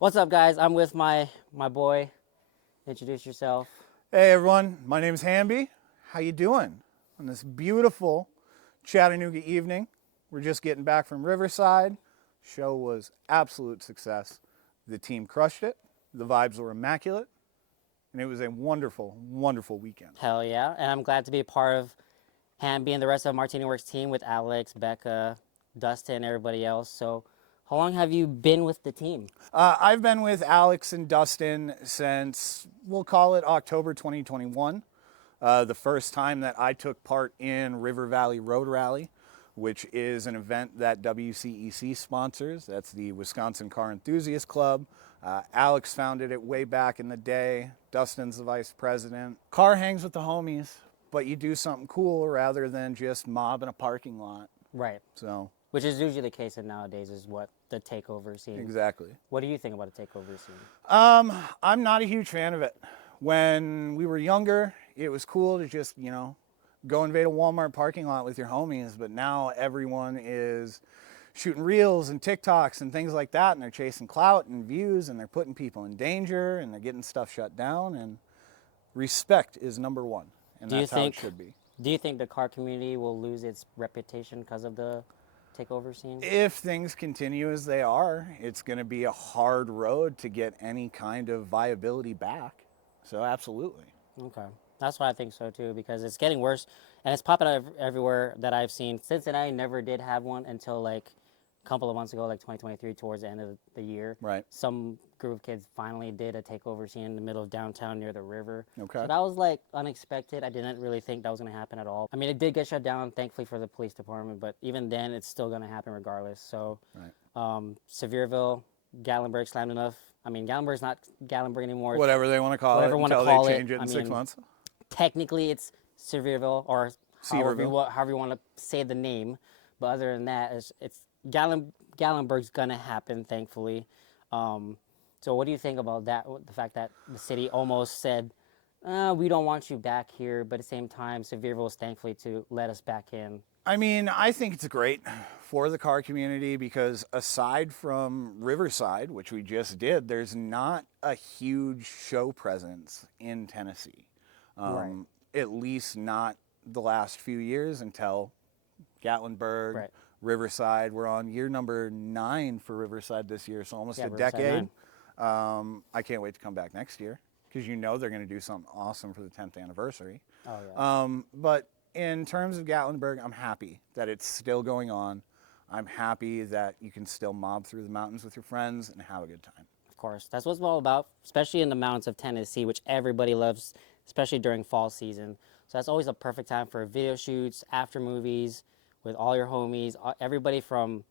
What's up, guys? I'm with my boy. Introduce yourself. Hey everyone, my name is Hamby. How you doing on this beautiful Chattanooga evening? We're just getting back from Riverside. Show was absolute success. The team crushed it. The vibes were immaculate, and it was a wonderful, wonderful weekend. Hell yeah! And I'm glad to be a part of Hamby and the rest of MartiniWorks team with Alex, Becca, Dustin, and everybody else. So, how long have you been with the team? I've been with Alex and Dustin since, we'll call it October 2021. The first time that I took part in River Valley Road Rally, which is an event that WCEC sponsors. That's the Wisconsin Car Enthusiast Club. Alex founded it way back in the day. Dustin's the vice president. Car hangs with the homies, but you do something cool rather than just mob in a parking lot. Right. So, Which is usually the case in nowadays, is what the takeover scene. exactly. What do you think about a takeover scene? I'm not a huge fan of it. When we were younger, it was cool to just, go invade a Walmart parking lot with your homies, but now everyone is shooting reels and TikToks and things like that, and they're chasing clout and views, and they're putting people in danger, and they're getting stuff shut down, and respect is number one, and that's how it should be. Do you think the car community will lose its reputation because of the takeover scene? If things continue as they are, it's going to be a hard road to get any kind of viability back. So absolutely. Okay. That's why I think so too, because it's getting worse and it's popping up everywhere that I've seen. Cincinnati never did have one until like a couple of months ago, like 2023, towards the end of the year. Right. Some group of kids finally did a takeover scene in the middle of downtown near the river. Okay. So that was like unexpected. I didn't really think that was going to happen at all. I mean, it did get shut down, thankfully, for the police department, but even then, it's still going to happen regardless. So, Right. Sevierville, Gatlinburg slammed enough. I mean, Gatlinburg's not Gatlinburg anymore. It's Whatever they want to call whatever it wanna until call they it. change it in I 6 mean, months. Technically, it's Sevierville, or however Sevierville. you want to say the name. But other than that, it's Gatlinburg's gonna happen, thankfully. So what do you think about that? The fact that the city almost said, we don't want you back here, but at the same time, Sevierville is thankfully to let us back in. I mean, I think it's great for the car community because aside from Riverside, which we just did, there's not a huge show presence in Tennessee. Right. At least not the last few years until Gatlinburg, Right. Riverside. We're on year number 9 for Riverside this year, so almost Yeah, a Riverside decade. 9. I can't wait to come back next year because they're going to do something awesome for the 10th anniversary. Oh yeah. But in terms of Gatlinburg, I'm happy that it's still going on. I'm happy that you can still mob through the mountains with your friends and have a good time. Of course, that's what it's all about, especially in the mountains of Tennessee, which everybody loves, especially during fall season. So that's always a perfect time for video shoots, after movies, with all your homies, everybody from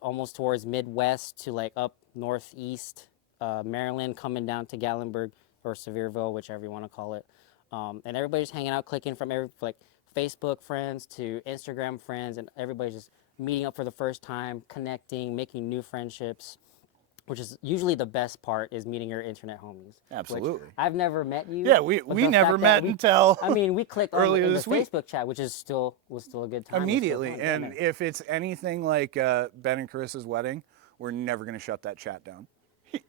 almost towards Midwest to like up northeast, Maryland, coming down to Gatlinburg or Sevierville, whichever you want to call it. And everybody's hanging out, clicking from like Facebook friends to Instagram friends, and everybody's just meeting up for the first time, connecting, making new friendships, which is usually the best part, is meeting your internet homies. Absolutely. I've never met you. Yeah, we never met until I mean, we clicked earlier on the this week. Facebook chat, which was still a good time. Immediately. It was still fun. And if it's anything like Ben and Chris's wedding, we're never going to shut that chat down.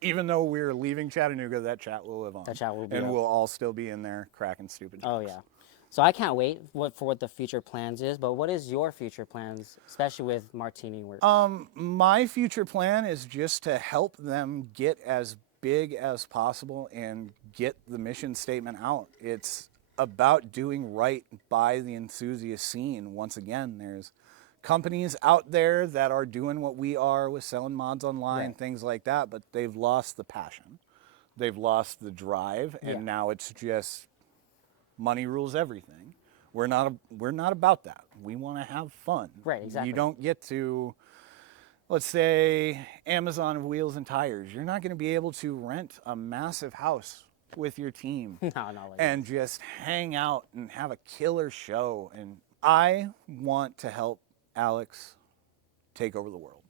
Even though we're leaving Chattanooga, that chat will live on. That chat will be and up. we'll all still be in there cracking stupid jokes. Oh yeah. So I can't wait for what the future plans is. But what is your future plans, especially with MartiniWorks? My future plan is just to help them get as big as possible and get the mission statement out. It's about doing right by the enthusiast scene. Once again, there's companies out there that are doing what we are with selling mods online, Right. things like that, but they've lost the passion. They've lost the drive, and now it's just money rules everything. We're not about that. We want to have fun. Right, exactly. You don't get to, let's say, Amazon of Wheels and Tires. You're not going to be able to rent a massive house with your team No, not like and just hang out and have a killer show. And I want to help Alex take over the world.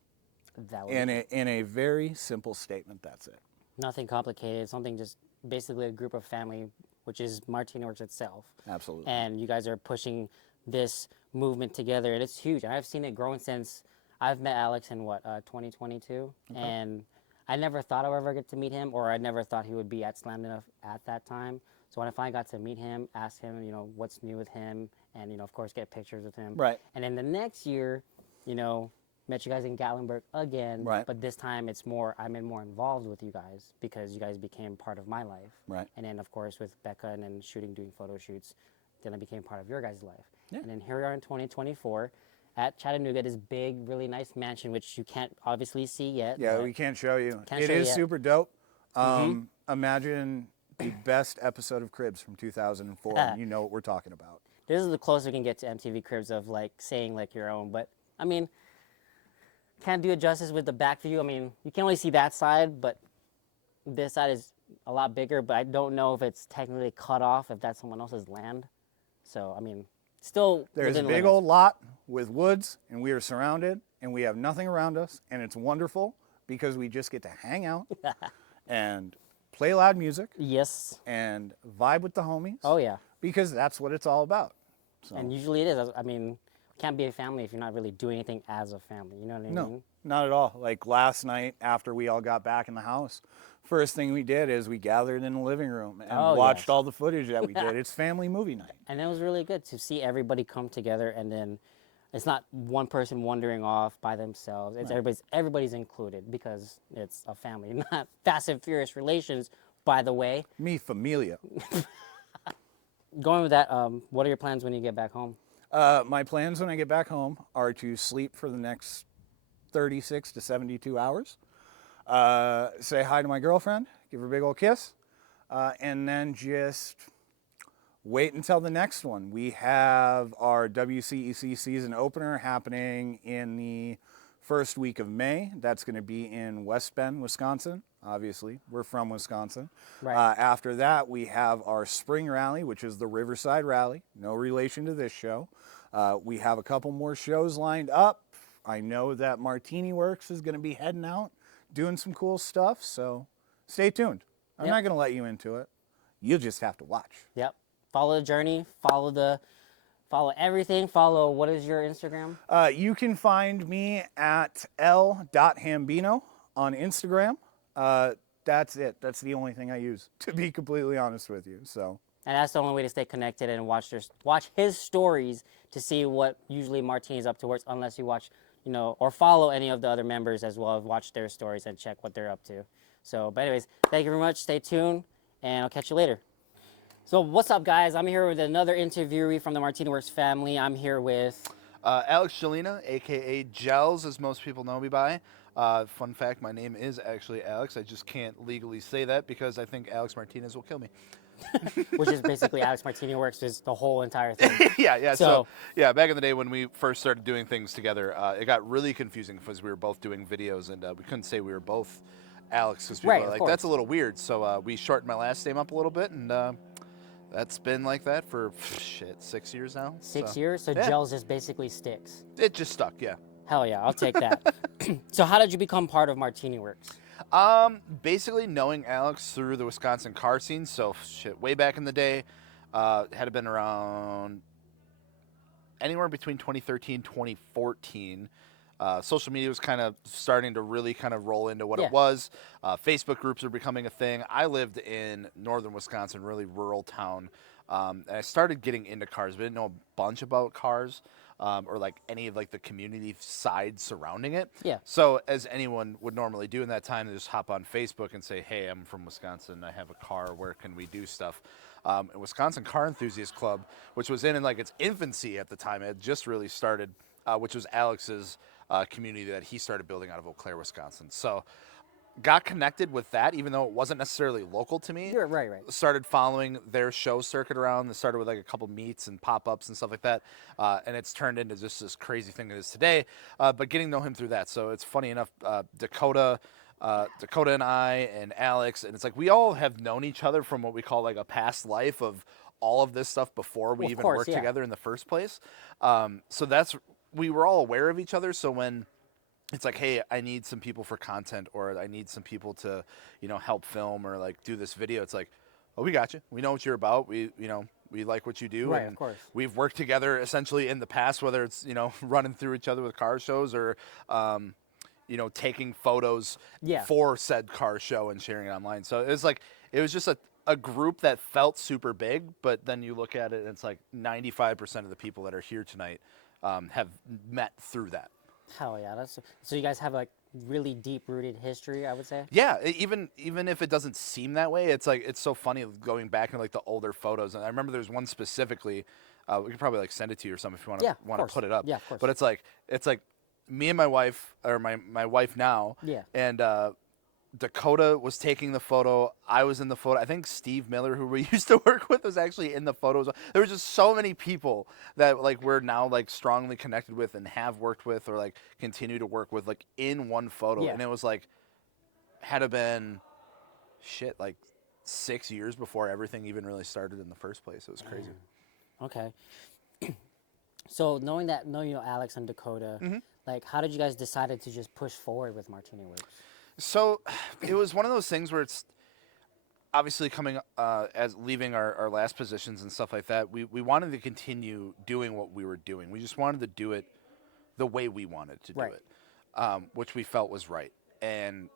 that. Would In a very simple statement, that's it. Nothing complicated. Something just basically a group of family, which is MartiniWorks itself. Absolutely. And you guys are pushing this movement together, and it's huge. And I've seen it growing since I've met Alex in 2022, and I never thought I would ever get to meet him, or I never thought he would be at Slam Enough at that time. So when I finally got to meet him, ask him, you know, what's new with him, and, you know, of course, get pictures with him. Right. And then the next year, you know, met you guys in Gatlinburg again. Right. But this time it's more, I'm more involved with you guys because you guys became part of my life. Right. And then, of course, with Becca and then doing photo shoots, then I became part of your guys' life. Yeah. And then here we are in 2024 at Chattanooga, this big, really nice mansion, which you can't obviously see yet. Yeah, we can't show you. Can't It show you is yet. super dope. Imagine the best episode of Cribs from 2004, and you know what we're talking about. This is the closest we can get to MTV Cribs of like saying like your own, but I mean, can't do it justice with the back view. I mean, you can only see that side, but this side is a lot bigger, but I don't know if it's technically cut off, if that's someone else's land. So, I mean, still There's a within big limits. old lot with woods, and we are surrounded, and we have nothing around us, and it's wonderful because we just get to hang out and play loud music Yes. and vibe with the homies. Oh, yeah. Because that's what it's all about. So, And usually it is. I mean, can't be a family if you're not really doing anything as a family. You know what I mean? no, not at all. Like last night after we all got back in the house, first thing we did is we gathered in the living room and Oh, watched yes. all the footage that we did. It's family movie night. And it was really good to see everybody come together, and then it's not one person wandering off by themselves. It's everybody's included because it's a family, not Fast and Furious relations, by the way. Mi familia. Going with that, what are your plans when you get back home? My plans when I get back home are to sleep for the next 36 to 72 hours, say hi to my girlfriend, give her a big old kiss, and then just wait until the next one. We have our WCEC season opener happening in the first week of May. That's going to be in West Bend, Wisconsin. Obviously, we're from Wisconsin. Right. After that, we have our spring rally, which is the Riverside rally. No relation to this show. We have a couple more shows lined up. I know that MartiniWorks is going to be heading out, doing some cool stuff. So stay tuned. I'm Yep. not going to let you into it. You'll just have to watch. Yep. Follow the journey. Follow everything. Follow, what is your Instagram? You can find me at l.hambino on Instagram. That's it. That's the only thing I use, to be completely honest with you. So And that's the only way to stay connected and watch his stories to see what usually Martini's up towards, unless you watch, you know, or follow any of the other members as well, watch their stories and check what they're up to. So, but anyways, thank you very much. Stay tuned, and I'll catch you later. So what's up, guys? I'm here with another interviewee from the MartiniWorks family. I'm here with... Alex Shalina, a.k.a. Gels, as most people know me by. Fun fact, my name is actually Alex. I just can't legally say that because I think Alex Martinez will kill me. which is basically Alex MartiniWorks, is the whole entire thing. Yeah. So- So, back in the day when we first started doing things together, it got really confusing because we were both doing videos and we couldn't say we were both Alex because people Right, were of like, course. that's a little weird. So we shortened my last name up a little bit, and that's been like that for 6 years now. 6 So, years? So yeah. Gels just basically sticks. It just stuck, yeah. Hell yeah, I'll take that. So how did you become part of MartiniWorks? Basically knowing Alex through the Wisconsin car scene. So way back in the day, had been around anywhere between 2013, 2014. Social media was kind of starting to really kind of roll into what Yeah. it was. Facebook groups are becoming a thing. I lived in northern Wisconsin, really rural town. And I started getting into cars, but didn't know a bunch about cars. Or like any of like the community side surrounding it. Yeah. So as anyone would normally do in that time, they just hop on Facebook and say, hey, I'm from Wisconsin. I have a car. Where can we do stuff? And Wisconsin Car Enthusiast Club, which was in like its infancy at the time, it had just really started, which was Alex's community that he started building out of Eau Claire, Wisconsin. So got connected with that, even though it wasn't necessarily local to me. You're right. Started following their show circuit around. It started with like a couple meets and pop-ups and stuff like that. And it's turned into just this crazy thing it is today. But getting to know him through that. So it's funny enough, Dakota and I and Alex, and it's like we all have known each other from what we call like a past life of all of this stuff before we Well, of even course, worked yeah. together in the first place. So we were all aware of each other. So when it's like, hey, I need some people for content, or I need some people to, help film or like do this video. It's like, oh, we got you. We know what you're about. We like what you do. Right, and of course. We've worked together essentially in the past, whether it's, running through each other with car shows or, taking photos Yeah. for said car show and sharing it online. So it was just a group that felt super big, but then you look at it and it's like 95% of the people that are here tonight have met through that. Hell yeah, so you guys have like really deep rooted history, I would say. Yeah, even if it doesn't seem that way, it's like it's so funny going back into like the older photos. And I remember there's one specifically. We could probably like send it to you or something if you want to put it up. Yeah, of course. But it's like me and my wife, or my wife now. Yeah. And Dakota was taking the photo. I was in the photo. I think Steve Miller, who we used to work with, was actually in the photos. There were just so many people that like we're now like strongly connected with and have worked with or like continue to work with like in one photo. Yeah. And it was like had to been like 6 years before everything even really started in the first place. It was crazy. Okay. So knowing Alex and Dakota, like how did you guys decide to just push forward with MartiniWorks? So it was one of those things where it's obviously coming as leaving our last positions and stuff like that. We wanted to continue doing what we were doing. We just wanted to do it the way we wanted to do Right. it, which we felt was right. And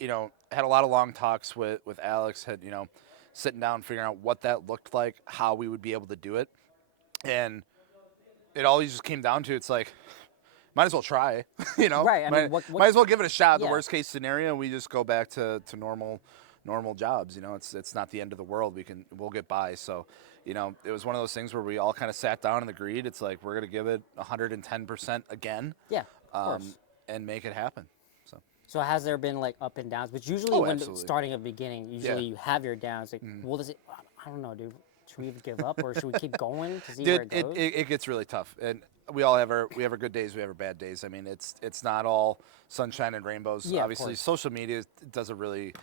had a lot of long talks with Alex. Had sitting down figuring out what that looked like, how we would be able to do it, and it always just came down to it's like. Might as well try, Right. I mean, might as well give it a shot. Yeah. The worst case scenario, we just go back to normal jobs. It's not the end of the world. We'll get by. So, it was one of those things where we all kind of sat down and agreed. It's like we're gonna give it 110% again. Yeah. Of course. And make it happen. So has there been like up and downs? But usually when absolutely. starting a beginning, you have your downs. Like, well, does it? I don't know, dude. Should we give up or should we keep going to see where it goes? It gets really tough, and we all have our good days, we have our bad days. I mean, it's not all sunshine and rainbows. Yeah, Obviously, social media does a really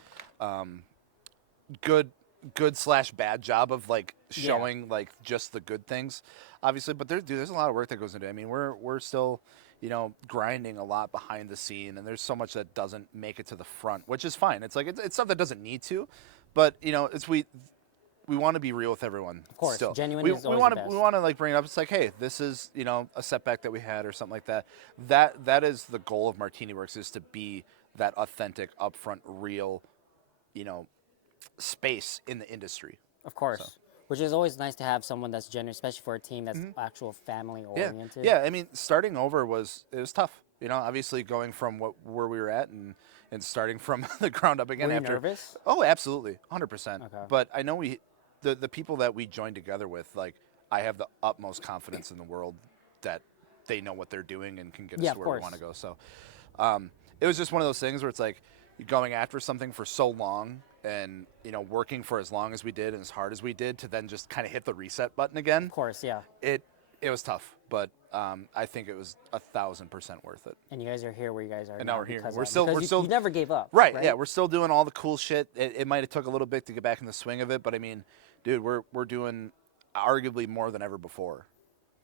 good / bad job of like showing like just the good things, obviously. But there's a lot of work that goes into it. I mean, we're still grinding a lot behind the scene, and there's so much that doesn't make it to the front, which is fine. It's like it's stuff that doesn't need to, but we want to be real with everyone. Of course, still. genuine we is always want the to best. we want to like bring it up. It's like, hey, this is a setback that we had or something like that. That is the goal of MartiniWorks, is to be that authentic, upfront, real, space in the industry. Of course. Which is always nice to have someone that's genuine, especially for a team that's actual family oriented. Yeah. I mean, starting over was tough. Obviously going from where we were at and starting from the ground up again. Were you after. nervous? Oh, absolutely, 100%. Okay. But I know the people that we joined together with, like, I have the utmost confidence in the world that they know what they're doing and can get us to where we want to go. So it was just one of those things where it's like you're going after something for so long and, working for as long as we did and as hard as we did to then just kind of hit the reset button again. Of course, yeah. It was tough, but I think it was 1,000% worth it. And you guys are here where you guys are And now we're here. because We're of that. still- Because we're you still- never gave up. Right, yeah, we're still doing all the cool shit. It might have took a little bit to get back in the swing of it, but I mean, dude, we're doing arguably more than ever before.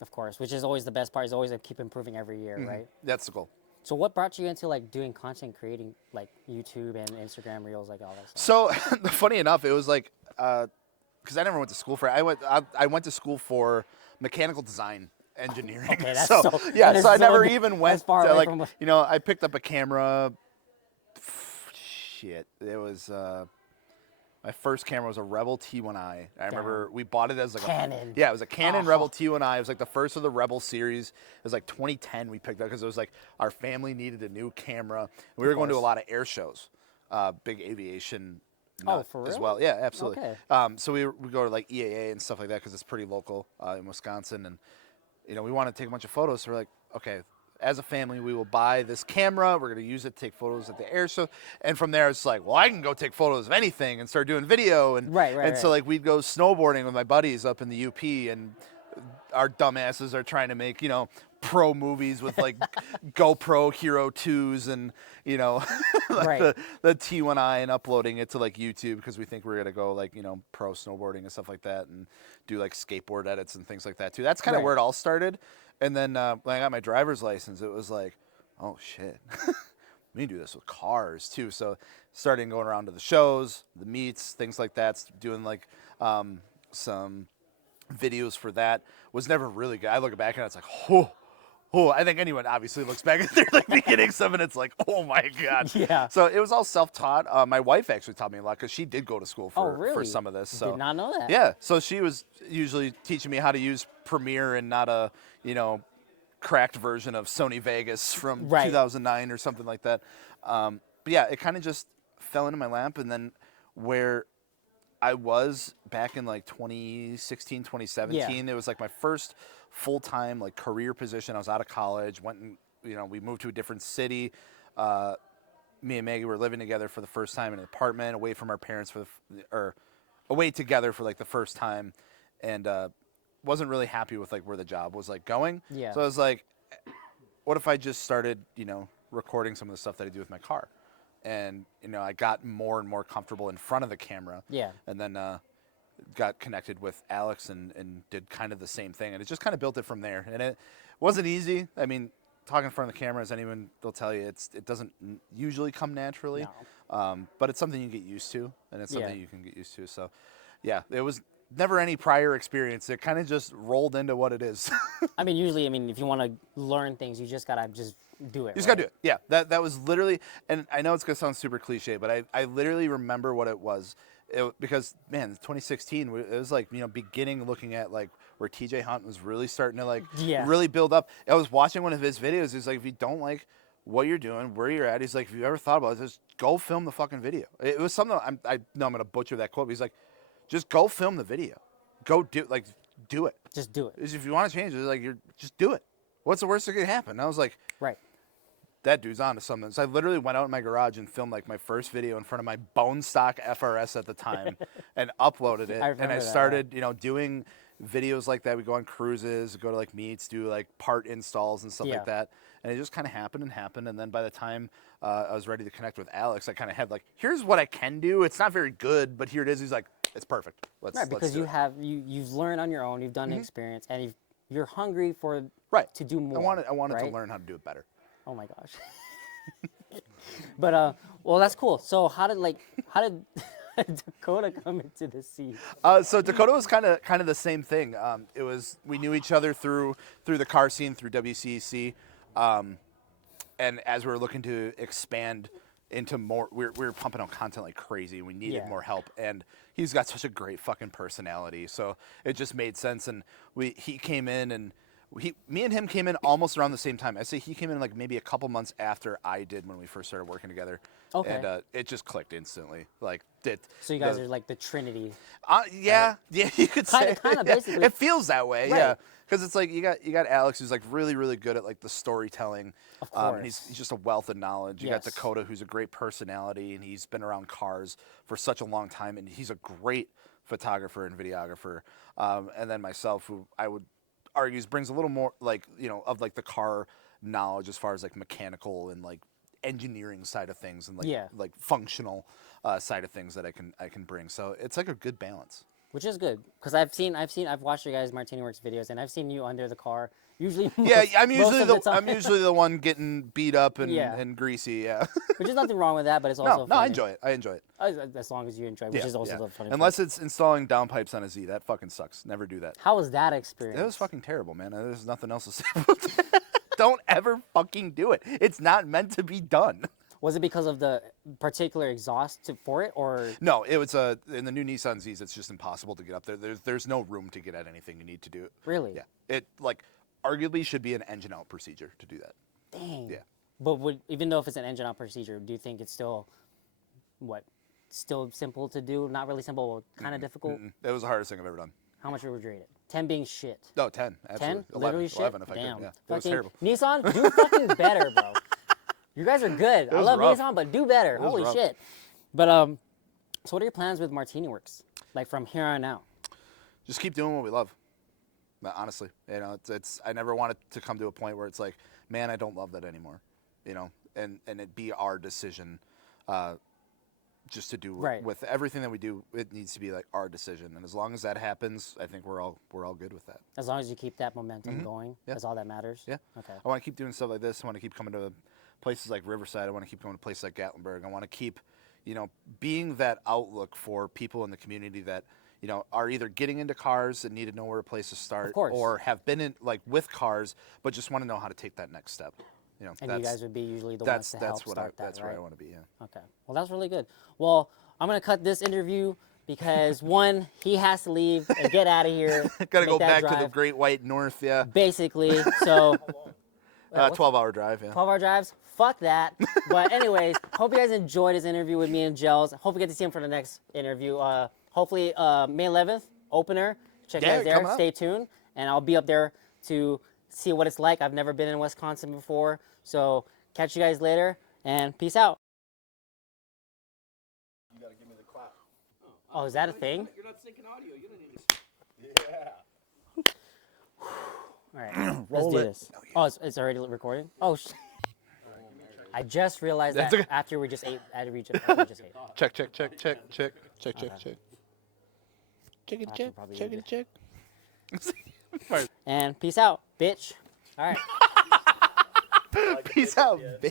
Of course, which is always the best part, is always to keep improving every year, right? That's the goal. So what brought you into like doing content creating, like YouTube and Instagram Reels, like all that stuff? So, funny enough, it was like, because I never went to school for it. I went to school for mechanical design engineering. Okay, that's so so- yeah, that is so I so never di- even went that's far to away like, from what- I picked up a camera. Shit, it was my first camera was a Rebel T1i. I remember we bought it as like Canon. it was a Canon Rebel T1i. It was like the first of the Rebel series. It was like 2010 we picked up because it was like our family needed a new camera. We were going to a lot of air shows, big aviation. For as real? well. Yeah, absolutely. Okay. So we go to like EAA and stuff like that because it's pretty local in Wisconsin, and we want to take a bunch of photos. So we're like, okay, as a family, we will buy this camera. We're going to use it to take photos at the air show. And from there, it's like, well, I can go take photos of anything and start doing video. And Right. So like we'd go snowboarding with my buddies up in the UP, and our dumbasses are trying to make, pro movies with like GoPro Hero 2s and, like Right. the T1i and uploading it to like YouTube because we think we're going to go like, pro snowboarding and stuff like that and do like skateboard edits and things like that too. That's kind of Right. where it all started. And then when I got my driver's license, it was like, oh shit, we can do this with cars too. So starting going around to the shows, the meets, things like that, doing like some videos for that was never really good. I look back and it's like, oh, I think anyone obviously looks back at their like beginnings of it, it's like, oh my god. Yeah. So it was all self-taught. My wife actually taught me a lot because she did go to school Oh, for really? some of this. So Did not know that. yeah, so she was usually teaching me how to use Premiere and not a cracked version of Sony Vegas from Right. 2009 or something like that. But yeah, it kind of just fell into my lap, and then where I was back in like 2016, 2017. It was like my first full-time like career position. I was out of college, went and we moved to a different city. Me and Maggie were living together for the first time in an apartment, away from our parents or away together for like the first time, and wasn't really happy with like where the job was like going. Yeah. So I was like, what if I just started recording some of the stuff that I do with my car? And I got more and more comfortable in front of the camera. Yeah. And then got connected with Alex and did kind of the same thing, and it just kind of built it from there. And it wasn't easy. I mean, talking in front of the camera, as anyone they'll tell you, it doesn't usually come naturally. No. But it's something you get used to, and it's something Yeah. you can get used to. So, yeah, it was never any prior experience. It kind of just rolled into what it is. I mean, usually, if you want to learn things, you just gotta just do it. You just gotta do it. Yeah, that was literally, and I know it's gonna sound super cliche, but I literally remember what it was. Because man, 2016, it was like beginning looking at like where TJ Hunt was really starting to like really build up. I was watching one of his videos. He's like, if you don't like what you're doing, where you're at, he's like, if you ever thought about it, just go film the fucking video. It was something I know I'm gonna butcher that quote. But he's like, just go film the video. Go do it. Just do it. If you want to change it, like just do it. What's the worst that could happen? And I was like, Right. that dude's on to something. So I literally went out in my garage and filmed like my first video in front of my bone stock FRS at the time and uploaded it. And I started, doing videos like that. We go on cruises, go to like meets, do like part installs and stuff like that. And it just kind of happened. And then by the time I was ready to connect with Alex, I kind of had like, here's what I can do. It's not very good, but here it is. He's like, it's perfect. Because you've learned on your own, you've done the experience, and you're hungry to do more. I wanted to learn how to do it better. Oh my gosh. But well, that's cool. So how did Dakota come into the scene? So Dakota was kind of the same thing. It was, we knew each other through the car scene, through WCEC, and as we were looking to expand into more, we were pumping out content like crazy. We needed more help, and he's got such a great fucking personality. So it just made sense, and he came in and. Me and him came in almost around the same time. I say he came in like maybe a couple months after I did when we first started working together. Okay. And it just clicked instantly. So you guys are like the Trinity. Yeah, you could say. Kind of basically. It feels that way, Right. yeah. Because it's like you got Alex, who's like really, really good at like the storytelling. Of course. And he's just a wealth of knowledge. You got Yes. Dakota, who's a great personality, and he's been around cars for such a long time, and he's a great photographer and videographer. And then myself, who I would argues brings a little more of like the car knowledge as far as like mechanical and like engineering side of things and like functional side of things that I can bring. So it's like a good balance. Which is good, because I've watched your guys' MartiniWorks videos, and I've seen you under the car. Usually, I'm usually I'm usually the one getting beat up and greasy. Yeah. Which is nothing wrong with that, but it's also no, funny. I enjoy it. As long as you enjoy, which is also the funny. Unless it's installing downpipes on a Z, that fucking sucks. Never do that. How was that experience? It was fucking terrible, man. There's nothing else to say about that. Don't ever fucking do it. It's not meant to be done. Was it because of the particular exhaust for it, or? No, it was in the new Nissan Zs. It's just impossible to get up there. There's no room to get at anything you need to do. Really? Yeah. It arguably should be an engine out procedure to do that. Dang. Yeah. But even though if it's an engine out procedure, do you think it's still simple to do? Not really simple, kind of difficult. It was the hardest thing I've ever done. How much would you rate it? 10 being shit. No, 10. Absolutely. 10? Literally shit. 11 if I Damn. could. Yeah. It was terrible. Nissan, do fucking better, bro. You guys are good. I was love rough. Nissan, but do better. It was Holy rough. shit. But so what are your plans with MartiniWorks? Like from here on out? Just keep doing what we love. Honestly, it's I never wanted to come to a point where it's like, man, I don't love that anymore, and it be our decision, just to do Right. with everything that we do. It needs to be like our decision, and as long as that happens, I think we're all good with that. As long as you keep that momentum going, Yeah. that's all that matters. Yeah. Okay. I want to keep doing stuff like this. I want to keep coming to places like Riverside. I want to keep going to places like Gatlinburg. I want to keep, being that outlook for people in the community that, you know, are either getting into cars and need to know where a place to start, course. or have been in like with cars but just want to know how to take that next step. You know, And you guys would be usually the ones to help start that, that's right? where I want to be. Yeah. Okay. Well, that's really good. Well, I'm gonna cut this interview because one, he has to leave and get out of here. Got to make go that back to the drive, Great White North. Yeah. basically. So 12-hour drive. Yeah. 12-hour drives. Fuck that. But anyways, hope you guys enjoyed his interview with me and Gels. Hope we get to see him for the next interview. Hopefully May 11th, opener. Check you guys there. come up. Stay tuned, and I'll be up there to see what it's like. I've never been in Wisconsin before, so catch you guys later, and peace out. You gotta give me the clap. Oh, is that a thing? You're not syncing audio. You don't need to. Yeah. All right, let's Roll do it. this. Oh, it's already recording? Oh, I just realized That's that okay. after we just ate. After we just ate. Check. Check That's probably good. check. And peace out, bitch. All right. Peace out, bitch.